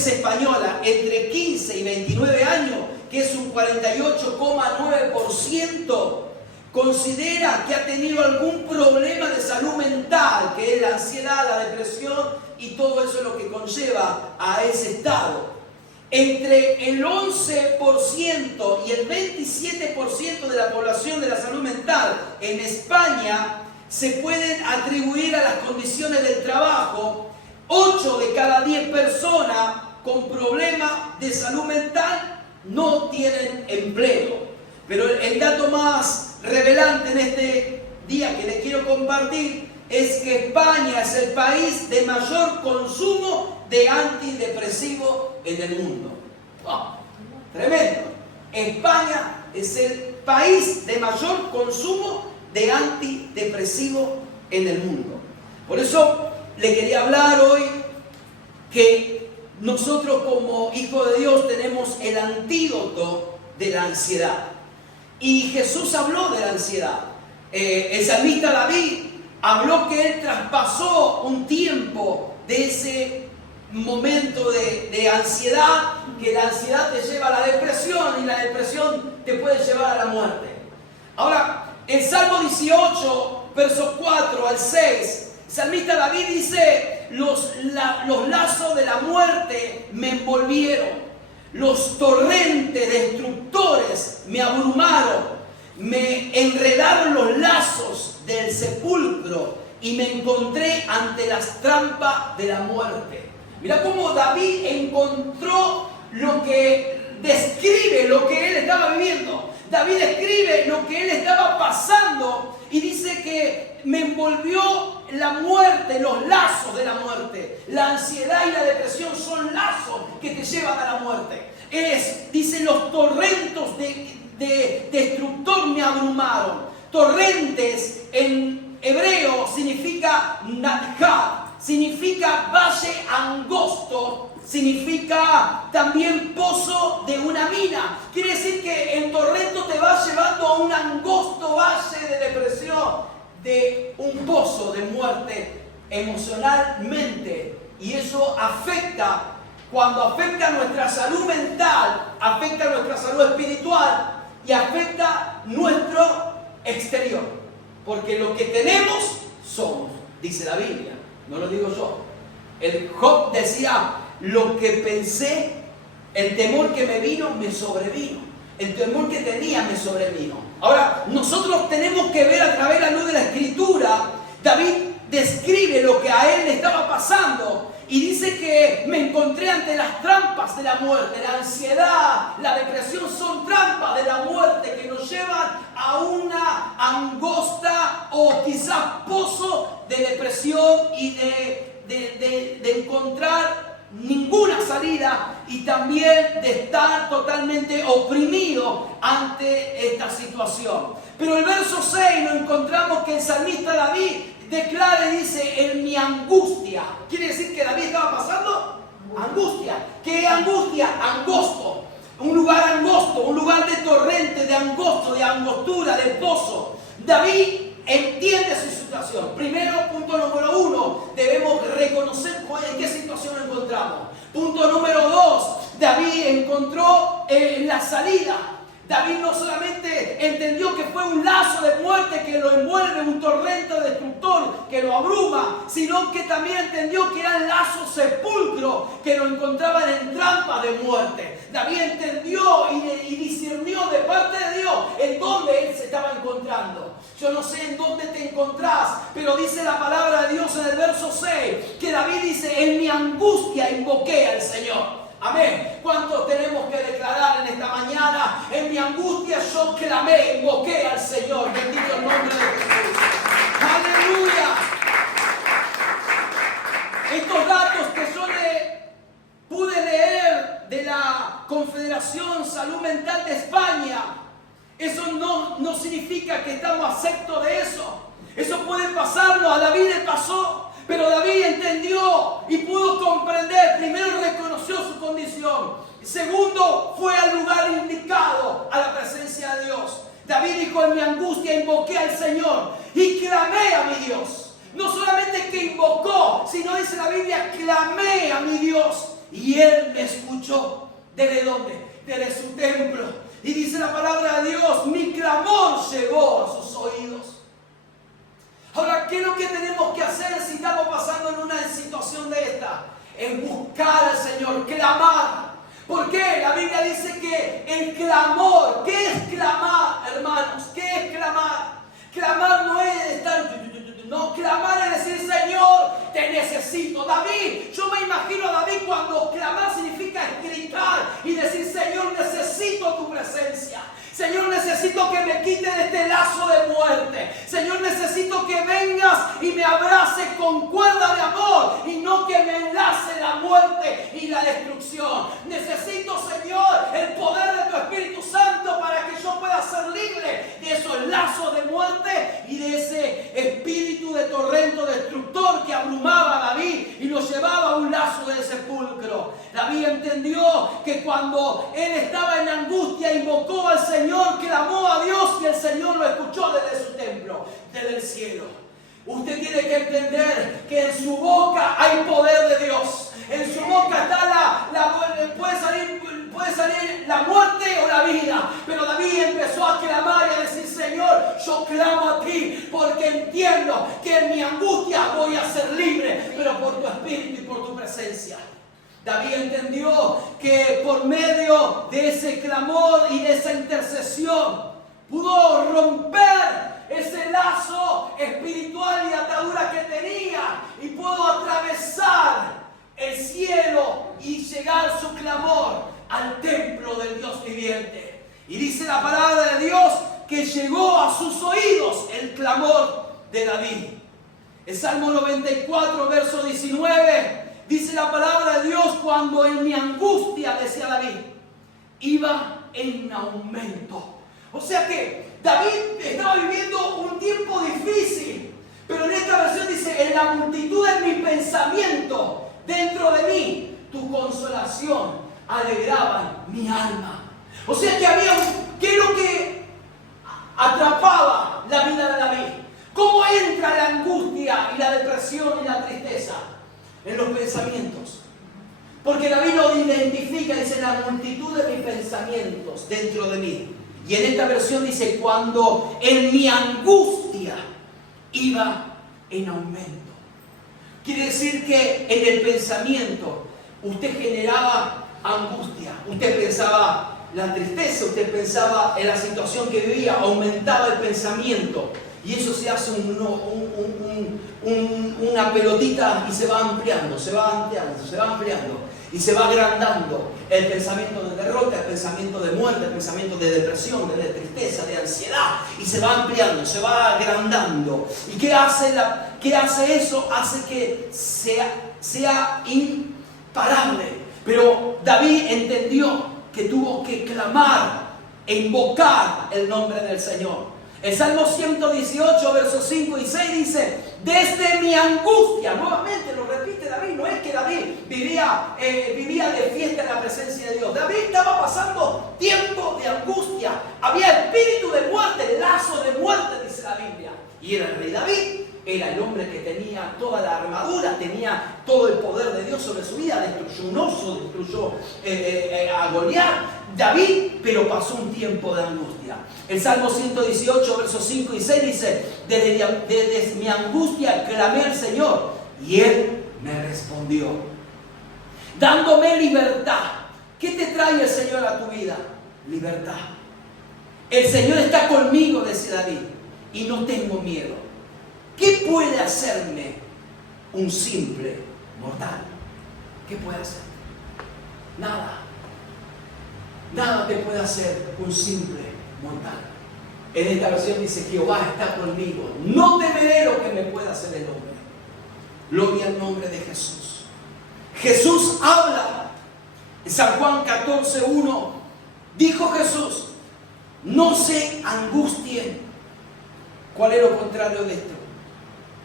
es española, entre 15 y 29 años, que es un 48,9%, considera que ha tenido algún problema de salud mental, que es la ansiedad, la depresión y todo eso es lo que conlleva a ese estado. Entre el 11% y el 27% de la población de la salud mental en España se pueden atribuir a las condiciones del trabajo. 8 de cada 10 personas con problemas de salud mental no tienen empleo. Pero el dato más revelante en este día que les quiero compartir es que España es el país de mayor consumo de antidepresivos en el mundo. ¡Wow! Tremendo. España es el país de mayor consumo de antidepresivos en el mundo. Por eso le quería hablar hoy que nosotros como hijos de Dios tenemos el antídoto de la ansiedad. Y Jesús habló de la ansiedad. El salmista David habló que él traspasó un tiempo de ese momento de ansiedad, que la ansiedad te lleva a la depresión y la depresión te puede llevar a la muerte. Ahora, el Salmo 18, versos 4 al 6, el salmista David dice: los lazos de la muerte me envolvieron, los torrentes destructores me abrumaron, me enredaron los lazos del sepulcro y me encontré ante las trampas de la muerte. Mira cómo David encontró lo que describe lo que él estaba viviendo. David describe lo que él estaba pasando y dice que me envolvió la muerte, los lazos de la muerte. La ansiedad y la depresión son lazos que te llevan a la muerte. Dice, los torrentos de destructor me abrumaron. Torrentes en hebreo significa nadjad, significa valle angosto, significa también pozo de una mina. Quiere decir que el torrento te va llevando a un angosto valle de depresión, de un pozo de muerte emocionalmente. Y eso afecta, cuando afecta nuestra salud mental, afecta nuestra salud espiritual y afecta nuestro exterior. Porque lo que tenemos somos, dice la Biblia, no lo digo yo. El Job decía: lo que pensé, el temor que me vino, me sobrevino. El temor que tenía me sobrevino. Ahora, nosotros tenemos que ver a través de la luz de la Escritura. David describe lo que a él le estaba pasando y dice que me encontré ante las trampas de la muerte. La ansiedad, la depresión son trampas de la muerte que nos llevan a una angosta o quizás pozo de depresión y de encontrar ninguna salida y también de estar totalmente oprimido ante esta situación. Pero el verso 6 nos encontramos que el salmista David declara y dice: en mi angustia. ¿Quiere decir que David estaba pasando? Angustia. ¿Qué angustia? Angosto. Un lugar angosto, un lugar de torrente, de angosto, de angostura, de pozo. David entiende su situación. Primero, punto número 1, debemos reconocer en qué situación nos encontramos. Punto número 2, David encontró la salida. David no solamente entendió que fue un lazo de muerte que lo envuelve, un torrente destructor que lo abruma, sino que también entendió que eran lazos sepulcro que lo encontraban en trampas de muerte. David entendió y discernió de parte de Dios en dónde él se estaba encontrando. Yo no sé en dónde te encontrás, pero dice la palabra de Dios en el verso 6, que David dice: en mi angustia invoqué al Señor. Amén. ¿Cuántos tenemos que declarar en esta mañana? En mi angustia yo clamé, invoqué al Señor. Bendito el nombre de Jesús. Aleluya. Estos datos que yo pude leer de la Confederación Salud Mental de España, eso no significa que estamos aceptos de eso. Eso puede pasarnos, a David le pasó. Pero David entendió y pudo comprender. Primero reconoció su condición. Segundo, fue al lugar indicado, a la presencia de Dios. David dijo: en mi angustia invoqué al Señor y clamé a mi Dios. No solamente que invocó, sino dice la Biblia: clamé a mi Dios y Él me escuchó. ¿Desde dónde? Desde su templo. Y dice la palabra de Dios, mi clamor llegó a sus oídos. Ahora, ¿qué es lo que tenemos que hacer si estamos pasando en una situación de esta? Es buscar al Señor, clamar. ¿Por qué? La Biblia dice que el clamor, ¿qué es clamar, hermanos? ¿Qué es clamar? Clamar no es estar... No, clamar es decir, Señor, te necesito. David, yo me imagino a David cuando clamar significa gritar y decir, Señor, necesito tu presencia. Señor, necesito que me quite de este lazo de muerte. Señor, necesito que vengas y me abraces con cuerda de amor y no que me enlace la muerte y la destrucción. Necesito, Señor, el poder de tu Espíritu Santo para que yo pueda ser libre de esos lazos de muerte y de ese espíritu de torrento destructor que abrumaba a David y lo llevaba a un lazo del sepulcro. David entendió que cuando él estaba en angustia, invocó al Señor, clamó a Dios y el Señor lo escuchó desde su templo, desde el cielo. Usted tiene que entender que en su boca hay poder de Dios. En su boca está puede salir la muerte o la vida. Pero David empezó a clamar y a decir, Señor, yo clamo a ti porque entiendo que en mi angustia voy a ser libre, pero por tu espíritu y por tu presencia. David entendió que por medio de ese clamor y de esa intercesión pudo romper ese lazo espiritual y atadura que tenía y pudo atravesar el cielo y llegar su clamor al templo del Dios viviente. Y dice la palabra de Dios que llegó a sus oídos el clamor de David. El Salmo 94, verso 19, dice la palabra de Dios, cuando en mi angustia, decía David, iba en aumento. O sea que David estaba viviendo un tiempo difícil, pero en esta versión dice, en la multitud de mi pensamiento, dentro de mí, tu consolación alegraba mi alma. O sea que había ¿qué es lo que atrapaba la vida de David? ¿Cómo entra la angustia y la depresión y la tristeza? En los pensamientos. Porque David lo identifica, dice, la multitud de mis pensamientos dentro de mí. Y en esta versión dice, cuando en mi angustia iba en aumento. Quiere decir que en el pensamiento usted generaba angustia, usted pensaba la tristeza, usted pensaba en la situación que vivía, aumentaba el pensamiento. Y eso se hace una pelotita y se va ampliando, se va ampliando y se va agrandando el pensamiento de derrota, el pensamiento de muerte, el pensamiento de depresión, de tristeza, de ansiedad, y se va ampliando, se va agrandando. ¿Y qué hace eso? Hace que sea imparable. Pero David entendió que tuvo que clamar e invocar el nombre del Señor. El Salmo 118, versos 5 y 6 dice, desde mi angustia, nuevamente lo repite David, no es que David vivía de fiesta en la presencia de Dios. David estaba pasando tiempo de angustia, había espíritu de muerte, lazo de muerte, dice la Biblia. Y era el rey David, era el hombre que tenía toda la armadura, tenía todo el poder de Dios sobre su vida, destruyó un oso, destruyó a Goliat. David, pero pasó un tiempo de angustia. El Salmo 118, versos 5 y 6 dice, desde mi angustia clamé al Señor y Él me respondió, dándome libertad. ¿Qué te trae el Señor a tu vida? Libertad. El Señor está conmigo, dice David, y no tengo miedo. ¿Qué puede hacerme un simple mortal? ¿Qué puede hacer? Nada. Nada te puede hacer un simple mortal. En esta versión dice, Jehová está conmigo, no temeré lo que me pueda hacer el hombre. Gloria al nombre de Jesús. Jesús habla en San Juan 14:1. Dijo Jesús, no se angustien. ¿Cuál es lo contrario de esto?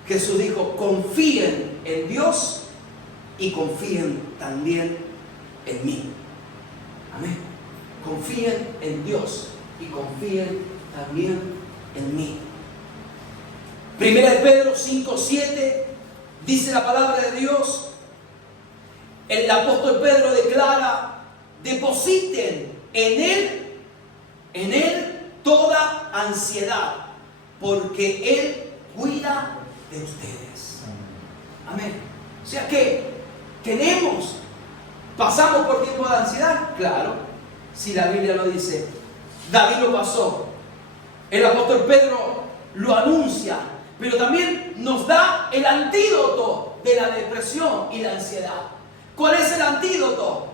Jesús dijo, confíen en Dios y confíen también en mí. Amén. Confíen en Dios y confíen también en mí. Primera de Pedro 5:7 dice la palabra de Dios. El apóstol Pedro declara depositen en Él toda ansiedad, porque Él cuida de ustedes. Amén. O sea que pasamos por tiempo de ansiedad, claro, si la Biblia lo dice. David lo pasó, el apóstol Pedro lo anuncia, pero también nos da el antídoto de la depresión y la ansiedad. ¿Cuál es el antídoto?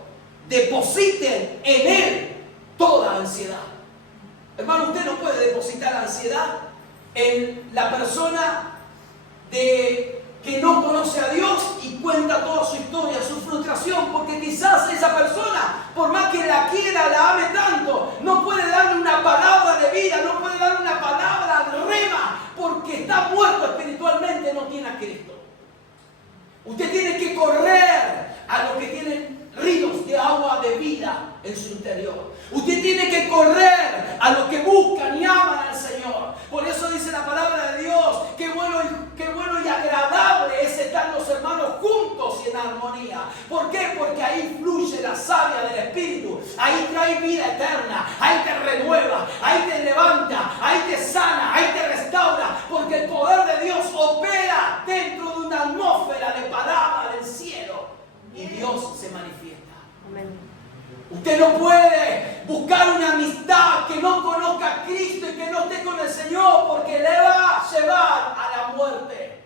Depositen en Él toda ansiedad. Hermano, usted no puede depositar ansiedad en la persona que no conoce a Dios y cuenta toda su historia, su frustración, porque quizás esa persona, por más que la quiera, la ame tanto, no puede darle una palabra de vida, no puede darle una palabra rema, porque está muerto espiritualmente, no tiene a Cristo. Usted tiene que correr a los que tienen ríos de agua de vida en su interior. Usted tiene que correr a los que buscan y aman al Señor. Por eso dice la palabra de Dios, qué bueno y agradable es estar los hermanos juntos y en armonía. ¿Por qué? Porque ahí fluye la savia del Espíritu, ahí trae vida eterna, ahí te renueva, ahí te levanta, ahí te sana, ahí te restaura, porque el poder de Dios opera dentro de una atmósfera de palabra del cielo y Dios se manifiesta. Amén. Usted no puede buscar una amistad que no conozca a Cristo y que no esté con el Señor, porque le va a llevar a la muerte.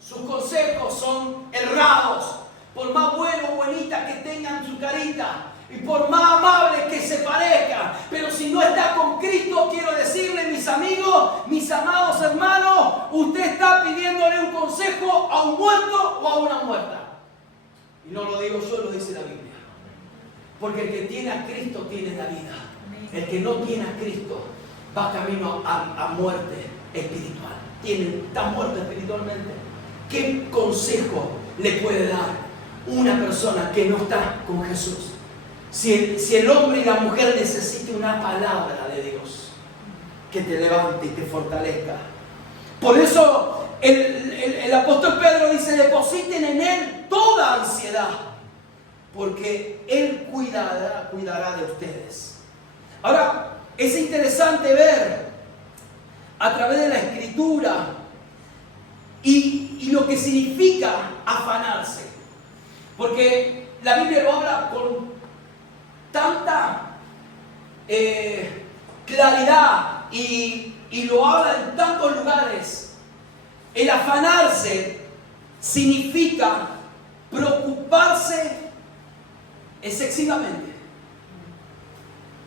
Sus consejos son errados, por más buenos o bonitas que tengan su carita y por más amables que se parezcan. Pero si no está con Cristo, quiero decirle, mis amigos, mis amados hermanos, usted está pidiéndole un consejo a un muerto o a una muerta. Y no lo digo yo, lo dice la Biblia. Porque el que tiene a Cristo tiene la vida. El que no tiene a Cristo va camino a muerte espiritual. Está muerto espiritualmente. ¿Qué consejo le puede dar una persona que no está con Jesús? Si el hombre y la mujer necesitan una palabra de Dios que te levante y te fortalezca. Por eso el apóstol Pedro dice, depositen en Él toda ansiedad, porque Él cuidará de ustedes. Ahora, es interesante ver a través de la Escritura y lo que significa afanarse. Porque la Biblia lo habla con tanta claridad y lo habla en tantos lugares. El afanarse significa preocuparse excesivamente,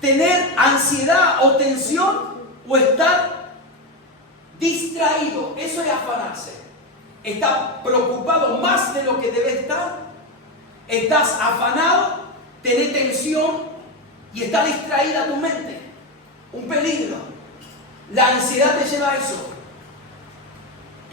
tener ansiedad o tensión o estar distraído. Eso es afanarse. Estás preocupado más de lo que debes estar, estás afanado, tenés tensión y está distraída tu mente. Un peligro. La ansiedad te lleva a eso.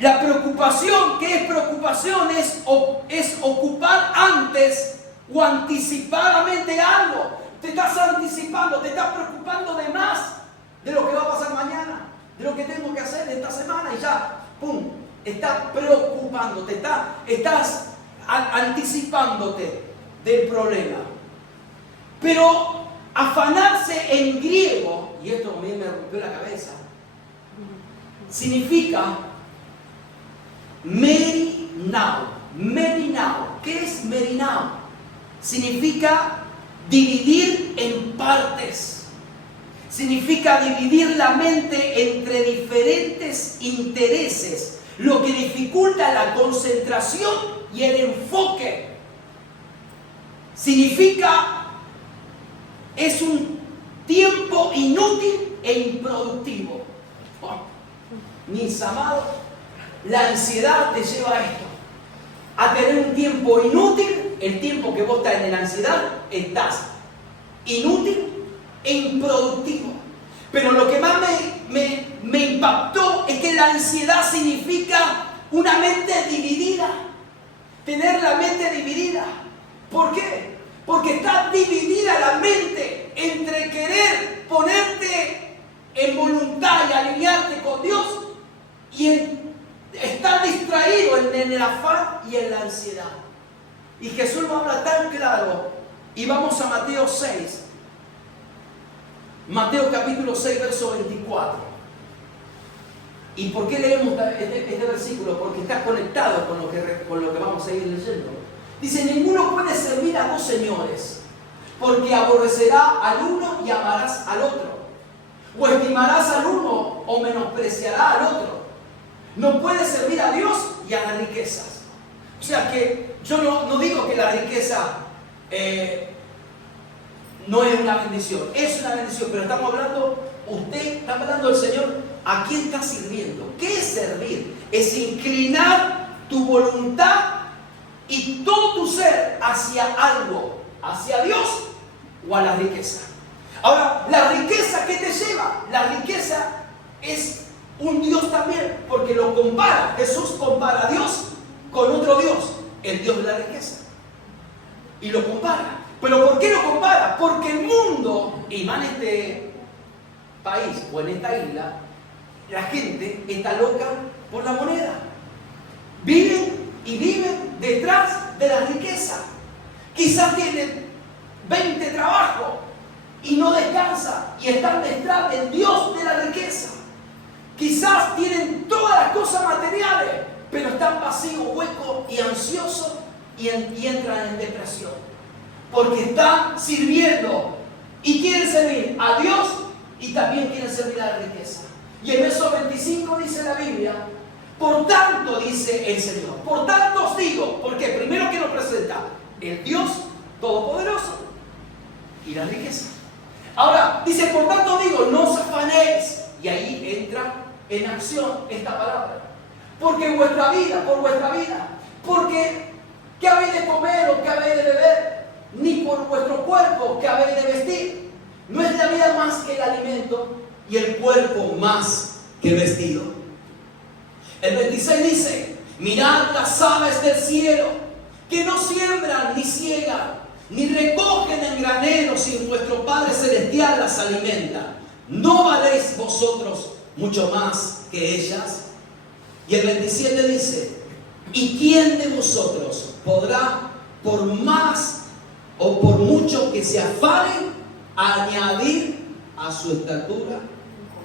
La preocupación, ¿qué es preocupación? Es ocupar antes o anticipadamente algo. Te estás anticipando, te estás preocupando de más de lo que va a pasar mañana, de lo que tengo que hacer esta semana y ya, ¡pum! Estás preocupándote, estás anticipándote del problema. Pero afanarse en griego, y esto a mí me rompió la cabeza, significa merinao. Merinao. ¿Qué es merinao? Significa dividir en partes. Significa dividir la mente entre diferentes intereses, lo que dificulta la concentración y el enfoque. Significa, es un tiempo inútil e improductivo. Mis amados, la ansiedad te lleva a esto, a tener un tiempo inútil. El tiempo que vos estás en la ansiedad, estás inútil e improductivo. Pero lo que más me impactó es que la ansiedad significa una mente dividida. Tener la mente dividida. ¿Por qué? Porque está dividida la mente entre querer ponerte en voluntad y alinearte con Dios y en estar distraído en el afán y en la ansiedad. Y Jesús lo habla tan claro Y vamos a Mateo 6. Mateo capítulo 6, verso 24. ¿Y por qué leemos este versículo? Porque está conectado con lo que vamos a ir leyendo. Dice, ninguno puede servir a dos señores, porque aborrecerá al uno y amarás al otro. O estimarás al uno o menospreciará al otro. No puede servir a Dios y a las riquezas. O sea que yo no digo que la riqueza no es una bendición. Es una bendición, pero estamos hablando, está hablando el Señor, ¿a quién está sirviendo? ¿Qué es servir? Es inclinar tu voluntad y todo tu ser hacia algo, hacia Dios o a la riqueza. Ahora, la riqueza, ¿qué te lleva? La riqueza es un Dios también, porque lo compara. Jesús compara a Dios con otro Dios, el Dios de la riqueza. Y lo compara. ¿Pero por qué lo compara? Porque el mundo, y más en este país o en esta isla, la gente está loca por la moneda. Viven detrás de la riqueza. Quizás tienen 20 trabajos y no descansan y están detrás del Dios de la riqueza. Quizás tienen todas las cosas materiales, pero están vacíos, huecos y ansiosos y entran en depresión. Porque están sirviendo y quieren servir a Dios y también quieren servir a la riqueza. Y en verso 25 dice la Biblia, por tanto, dice el Señor, por tanto os digo, porque primero que nos presenta el Dios Todopoderoso y la riqueza. Ahora, dice, por tanto digo, no os afanéis. Y ahí entra en acción esta palabra. Porque vuestra vida, por vuestra vida, porque ¿qué habéis de comer o qué habéis de beber? Ni por vuestro cuerpo que habéis de vestir. ¿No es la vida más que el alimento y el cuerpo más que el vestido? El 26 dice, mirad las aves del cielo, que no siembran ni ciegan, ni recogen en graneros, y vuestro Padre Celestial las alimenta. ¿No valéis vosotros mucho más que ellas? Y el 27 dice, ¿y quién de vosotros podrá, por más o por mucho que se afane, añadir a su estatura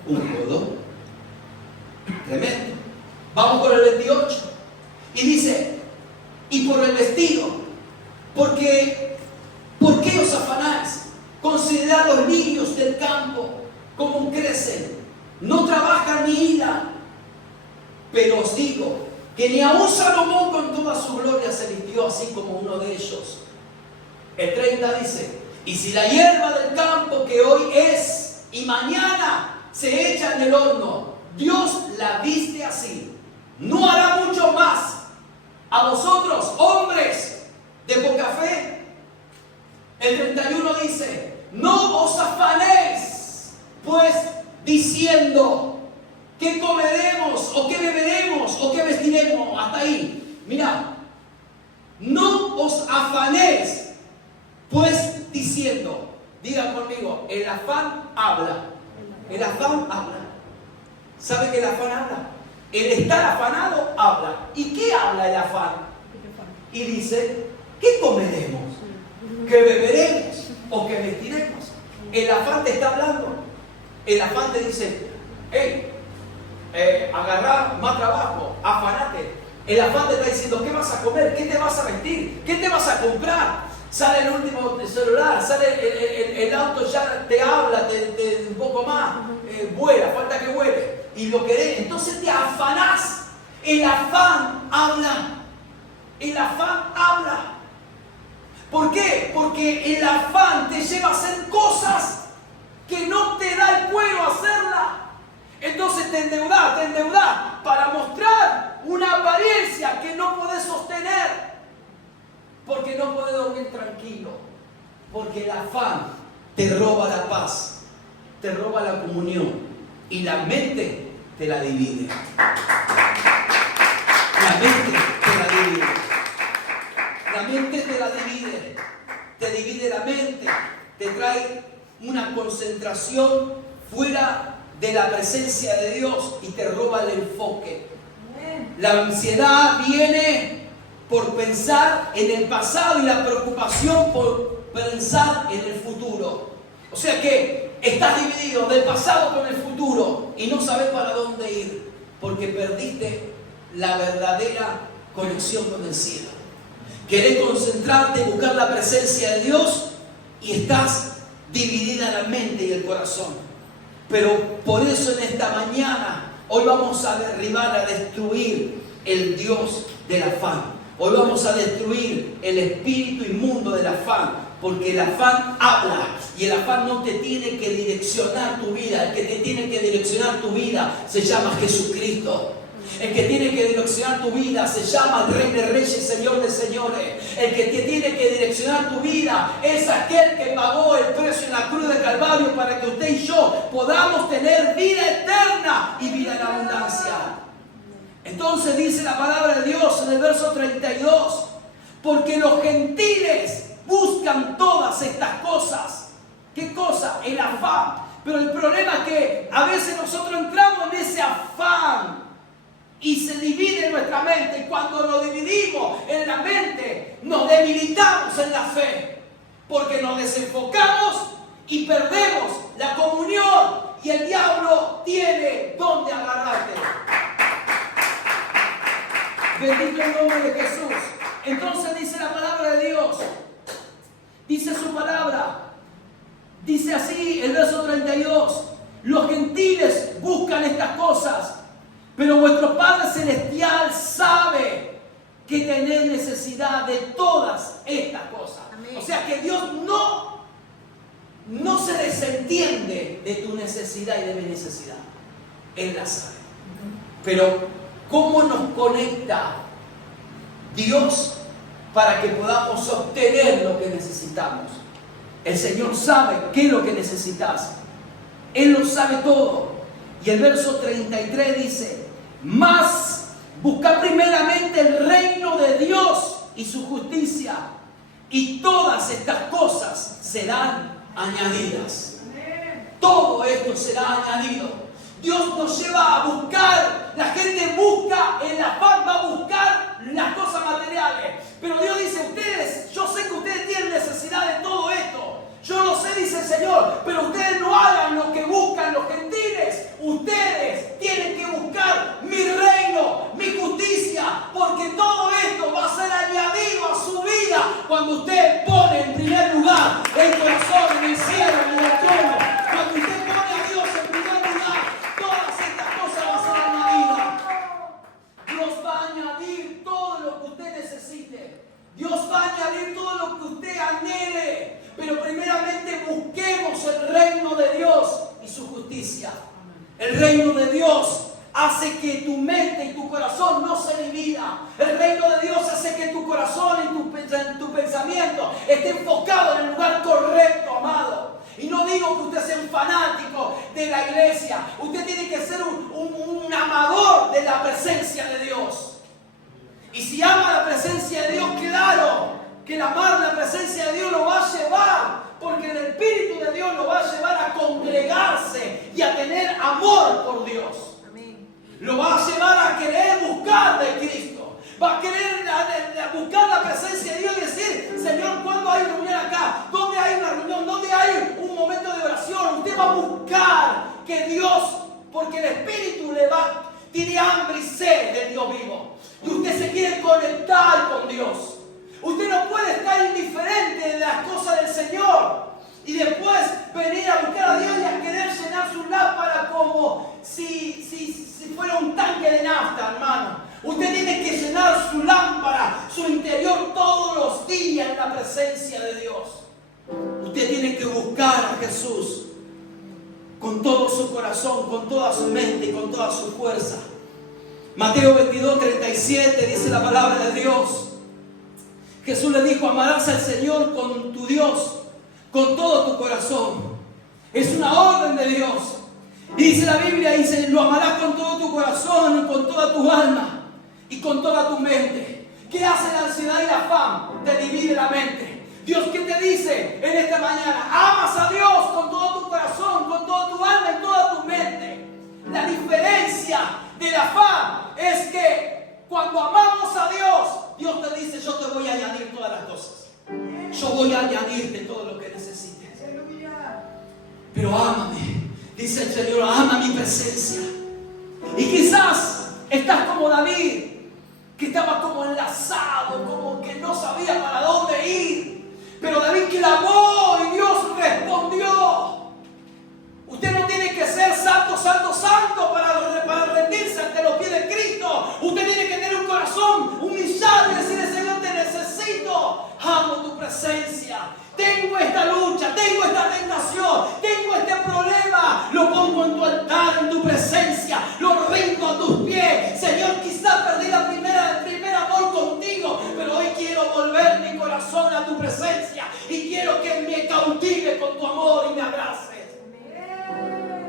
un codo? Tremendo. Vamos con el 28. Y dice, y por el vestido, ¿por qué os afanáis? Considerad los lirios del campo, cómo crecen, no trabajan ni hilan. Pero os digo que ni aun Salomón con toda su gloria se vistió así como uno de ellos. El 30 dice, y si la hierba del campo que hoy es y mañana se echa en el horno, Dios la viste así, ¿no hará mucho más a vosotros, hombres de poca fe? El 31 dice, no os afanéis, pues diciendo, ¿qué comeremos o qué beberemos o qué vestiremos? Hasta ahí. Mira, no os afanéis, pues diciendo, diga conmigo, el afán habla. El afán habla. ¿Sabe qué el afán habla? El estar afanado habla. ¿Y qué habla el afán? Y dice, ¿qué comeremos? ¿Qué beberemos? ¿O qué vestiremos? El afán te está hablando. El afán te dice, hey, agarrar más trabajo, afanate. El afán te está diciendo, ¿qué vas a comer? ¿Qué te vas a vestir? ¿Qué te vas a comprar? Sale el último celular, sale el auto, ya te habla, te un poco más, vuela, falta que vuele. Y lo querés, entonces te afanás. El afán habla. El afán habla. ¿Por qué? Porque el afán te lleva a hacer cosas que no te da el cuero hacerla. Entonces te endeudás para mostrar una apariencia que no podés sostener. Porque no podés dormir tranquilo. Porque el afán te roba la paz, te roba la comunión y la mente te la divide. La mente te la divide. La mente te la divide. Te divide la mente. Te trae una concentración fuera de la presencia de Dios y te roba el enfoque. La ansiedad viene por pensar en el pasado y la preocupación por pensar en el futuro. O sea que estás dividido del pasado con el futuro y no sabes para dónde ir, porque perdiste la verdadera conexión con el cielo. Querés concentrarte y buscar la presencia de Dios y estás dividida la mente y el corazón. Pero por eso en esta mañana, hoy vamos a derribar, a destruir el Dios del afán. Hoy vamos a destruir el espíritu inmundo del afán, porque el afán habla y el afán no te tiene que direccionar tu vida. El que te tiene que direccionar tu vida se llama Jesucristo. El que tiene que direccionar tu vida se llama el Rey de Reyes y Señor de Señores. El que te tiene que direccionar tu vida es aquel que pagó el precio en la cruz de Calvario para que usted y yo podamos tener vida eterna y vida en abundancia. Entonces dice la palabra de Dios en el verso 32, porque los gentiles buscan todas estas cosas. ¿Qué cosa? El afán. Pero el problema es que a veces nosotros entramos en ese afán y se divide nuestra mente. Y cuando nos dividimos en la mente, nos debilitamos en la fe. Porque nos desenfocamos y perdemos la comunión. Y el diablo tiene donde agarrarte. Bendito el nombre de Jesús. Entonces dice la palabra de Dios. Dice su palabra. Dice así el verso 32. Los gentiles buscan estas cosas, pero vuestro Padre Celestial sabe que tenéis necesidad de todas estas cosas. Amén. O sea que Dios no se desentiende de tu necesidad y de mi necesidad. Él la sabe. Pero ¿cómo nos conecta Dios para que podamos obtener lo que necesitamos? El Señor sabe qué es lo que necesitas. Él lo sabe todo. Y el verso 33 dice: mas buscad primeramente el reino de Dios y su justicia, y todas estas cosas serán añadidas. Todo esto será añadido. Dios nos lleva a buscar. La gente busca, el afán va a buscar las cosas materiales. Pero Dios dice: ustedes, yo sé que ustedes tienen necesidad de todo esto. Yo lo sé, dice el Señor, pero ustedes no hagan lo que buscan los gentiles. Ustedes tienen que buscar mi reino, mi justicia, porque todo esto va a ser añadido a su vida cuando usted pone en primer lugar el corazón en el cielo, en el trono. Cuando usted pone a Dios en primer lugar, todas estas cosas van a ser añadidas. Dios va a añadir todo lo que usted necesite. Dios va a añadir todo lo que usted anhele. Pero primeramente busquemos el reino de Dios y su justicia. El reino de Dios hace que tu mente y tu corazón no se divida. El reino de Dios hace que tu corazón y tu pensamiento esté enfocado en el lugar correcto, amado. Y no digo que usted sea un fanático de la iglesia. Usted tiene que ser un amador de la presencia de Dios. Y si ama la presencia de Dios, claro que el amar la presencia de Dios lo va a llevar, porque el Espíritu de Dios lo va a llevar a congregarse y a tener amor por Dios. Amén. Lo va a llevar a querer buscar de Cristo. Va a querer buscar la presencia de Dios y decir: Señor, ¿cuándo hay reunión acá? ¿Dónde hay una reunión? ¿Dónde hay un momento de oración? Usted va a buscar que Dios, porque el Espíritu tiene hambre y sed del Dios vivo. Y usted se quiere conectar con Dios. Usted no puede estar indiferente de las cosas del Señor y después venir a buscar a Dios y a querer llenar su lámpara como si fuera un tanque de nafta, hermano. Usted tiene que llenar su lámpara, su interior todos los días en la presencia de Dios. Usted tiene que buscar a Jesús con todo su corazón, con toda su mente y con toda su fuerza. Mateo 22:37 dice la palabra de Dios. Jesús le dijo: amarás al Señor con tu Dios, con todo tu corazón. Es una orden de Dios. Y dice la Biblia, dice: lo amarás con todo tu corazón y con toda tu alma y con toda tu mente. ¿Qué hace la ansiedad y la afán? Te divide la mente. Dios, ¿qué te dice en esta mañana? Amas a Dios con todo tu corazón, con toda tu alma y toda tu mente. La diferencia del afán es que cuando amamos a Dios, Dios te dice: yo te voy a añadir todas las cosas. Yo voy a añadirte pero ámame. Dice el Señor, ama mi presencia. Y quizás estás como David, que estaba como enlazado, como que no sabía para dónde ir. Pero David clamó y Dios respondió. Usted no tiene que ser santo, santo, santo para rendirse ante los pies de Cristo. Usted tiene que tener un corazón humillado y decirle, Señor, te necesito. Amo tu presencia. Tengo esta lucha, tengo esta tentación, tengo este problema. Lo pongo en tu altar, en tu presencia. Lo rindo a tus pies. Señor, quizás perdí el primer amor contigo, pero hoy quiero volver mi corazón a tu presencia. Y quiero que me cautive con tu amor y me abraces.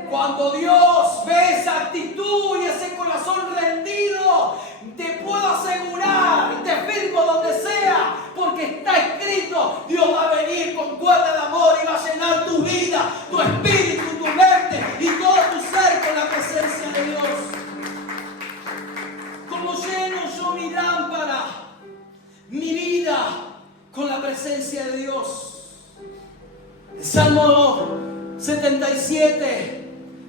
Cuando Dios ve esa actitud y ese corazón rendido, te puedo asegurar, te firmo donde sea, porque está escrito, Dios va a venir con cuerda de amor y va a llenar tu vida, tu espíritu, tu mente y todo tu ser con la presencia de Dios. Como lleno yo mi lámpara, mi vida con la presencia de Dios. El Salmo 77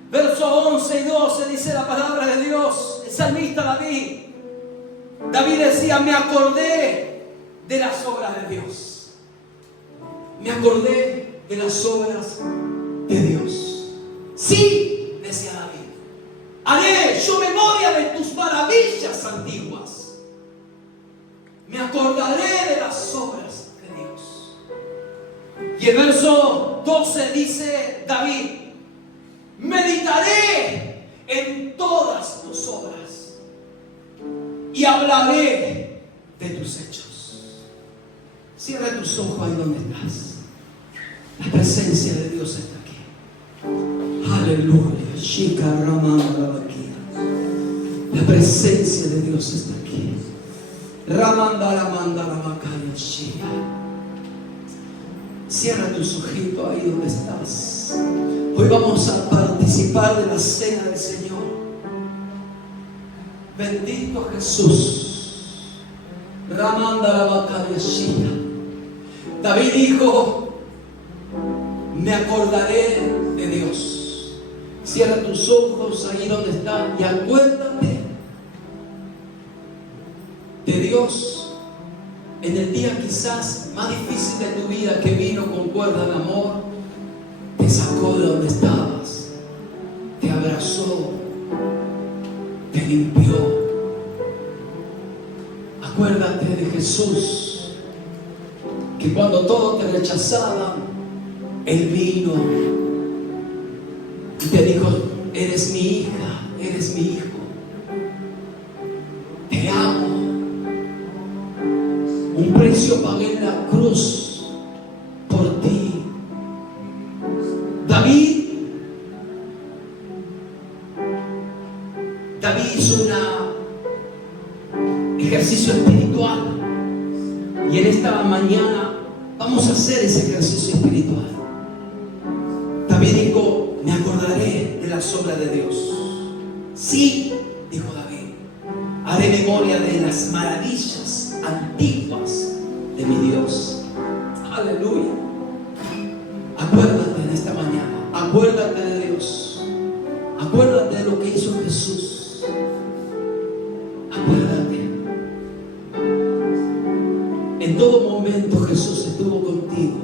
versos 11 y 12 dice la palabra de Dios. El salmista David decía, me acordé de las obras de Dios. Me acordé de las obras de Dios. Sí, decía David, haré yo memoria de tus maravillas antiguas. Me acordaré de las obras de Dios. Y el verso 12 dice David, meditaré en todas tus obras y hablaré de tus hechos. Cierra tus ojos ahí donde estás. La presencia de Dios está aquí. Aleluya. La presencia de Dios está aquí. Cierra tus ojitos ahí donde estás. Hoy vamos a participar de la cena del Señor. Bendito Jesús. David dijo, me acordaré de Dios. Cierra tus ojos ahí donde están y acuérdate de Dios en el día quizás más difícil de tu vida, que vino con cuerda de amor, te sacó de donde estabas, te abrazó, te limpió. Acuérdate de Jesús, que cuando todos te rechazaban, Él vino y te dijo, eres mi hija, eres mi hijo, te amo. Un precio pagué en la cruz por ti. David hizo un ejercicio espiritual, y en esta mañana vamos a hacer ese ejercicio espiritual. David dijo, me acordaré de las obras de Dios. Sí, dijo David, haré memoria de las maravillas antiguas de mi Dios. Aleluya. Acuérdate en esta mañana, acuérdate de Dios, acuérdate de lo que hizo Jesús, acuérdate. En todo momento Jesús estuvo contigo,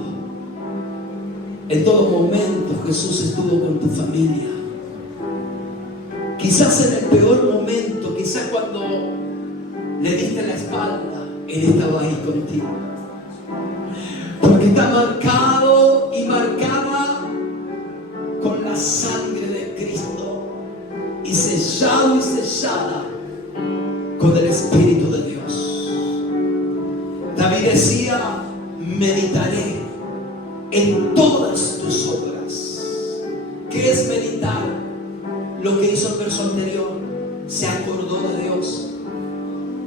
en todo momento Jesús estuvo con tu familia. Quizás en el peor momento, quizás cuando le diste la espalda, Él estaba ahí contigo. Porque está marcado y marcada con la sangre de Cristo, y sellado y sellada con el Espíritu de Dios. David decía, meditaré en todas tus obras. ¿Qué es meditar? Lo que hizo el verso anterior, se acordó de Dios,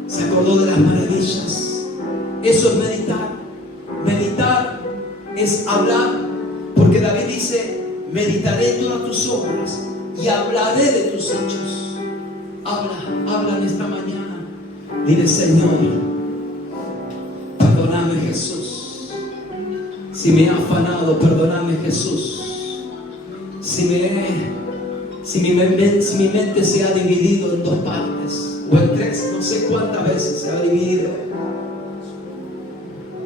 se acordó de las maravillas. Eso es meditar. Meditar es hablar, porque David dice, meditaré en todas tus obras y hablaré de tus hechos. Habla en esta mañana. Dile, Señor, perdóname, Jesús. Si me he afanado, perdóname, Jesús. Si mi mente se ha dividido en dos partes o en tres, no sé cuántas veces se ha dividido,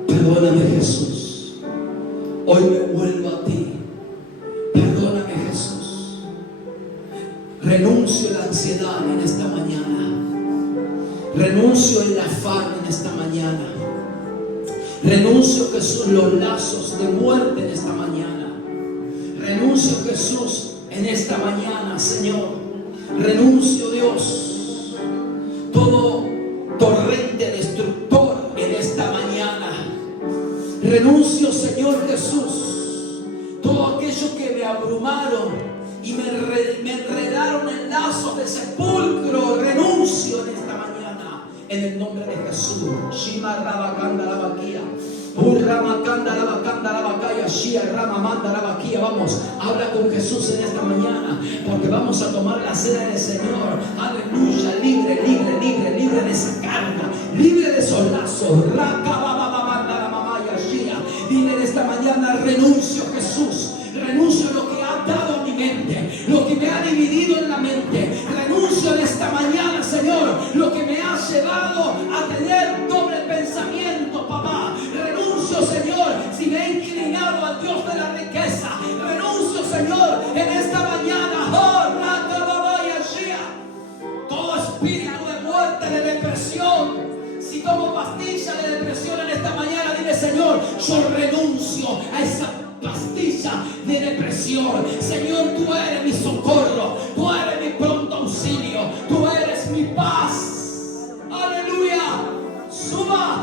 perdóname, Jesús. Hoy me vuelvo a ti. Perdóname, Jesús. Renuncio a la ansiedad en esta mañana. Renuncio al afán en esta mañana. Renuncio, Jesús, los lazos de muerte en esta mañana. Renuncio, Jesús, en esta mañana, Señor. Renuncio, Dios, todo torrente destructor en esta mañana. Renuncio, Señor Jesús, todo aquello que me abrumaron y me enredaron en lazos de sepulcro. Renuncio en esta mañana, en el nombre de Jesús. Shima Rabakanda Rabakia. Vamos, habla con Jesús en esta mañana, porque vamos a tomar la cena del Señor. Aleluya, libre de esa carga, libre de esos lazos. Dile en esta mañana: renuncio, Jesús, renuncio a lo que ha dado a mi mente, lo que me ha dividido en la mente. Renuncio en esta mañana, Señor, lo que me ha llevado a tener doble pensamiento, papá. Renuncio, Señor, si me he inclinado al Dios de la riqueza. Renuncio, Señor, en esta mañana. Todo espíritu de muerte, de depresión. Si tomo pastilla de depresión en esta mañana, dile: Señor, yo renuncio a esa pastilla de depresión. Señor, tú eres mi socorro, tú eres mi pronto auxilio, tú eres mi paz. Aleluya. Suba.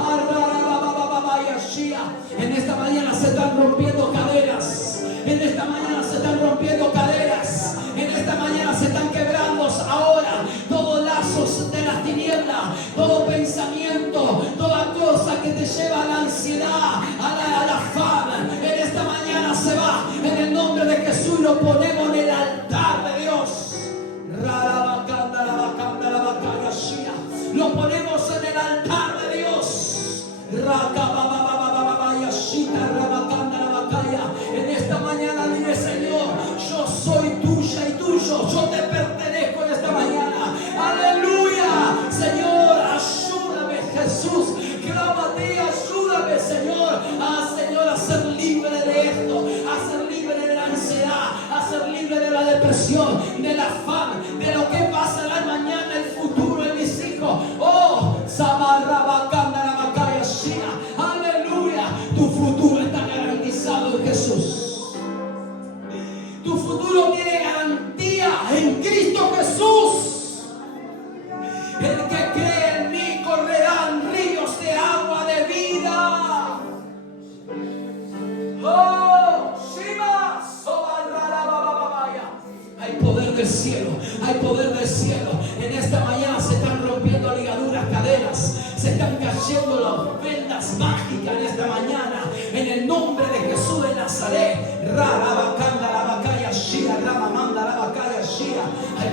En esta mañana se están rompiendo cadenas. En esta mañana se están rompiendo cadenas. En esta mañana se están quebrando ahora todos lazos de las tinieblas, todo pensamiento, toda cosa que te lleva a la ansiedad, a la fama. En esta mañana se va en el nombre de Jesús. Lo ponemos en el altar de Dios. Lo ponemos en el altar de Dios. En esta mañana dile: Señor, yo soy tuya y tuyo, yo te pertenezco en esta mañana. Aleluya. Señor, ayúdame, Jesús, clama a ti, ayúdame, Señor, a ser libre de esto, a ser libre de la ansiedad, a ser libre de la depresión, del afán, de lo que pasará mañana, el futuro de mis hijos. Oh, aleluya. Tu futuro está garantizado en Jesús. Tu futuro tiene garantía en Cristo Jesús. El que cree en mí correrán ríos de agua de vida. Oh, Shiva, hay poder del cielo, hay poder del cielo. En esta mañana se están rompiendo ligaduras, cadenas, se están cayendo las vendas mágicas en esta mañana. En el nombre de Jesús de Nazaret. Hay